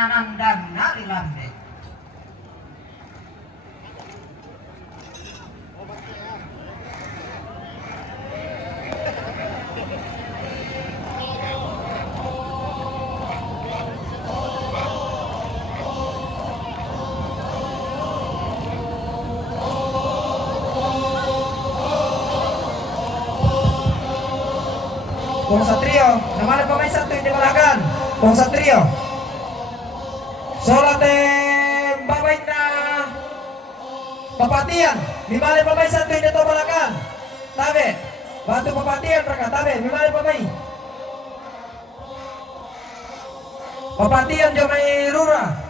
nanandang narilande. Kung sa trio, naman pa may santo hindi malagan. Kung sa trio, solate babay na papatian. Mimali pa may santo hindi to malagan. Tabi, batu papatian mereka. Tabi, mimali pa may. Papatian jo may rura.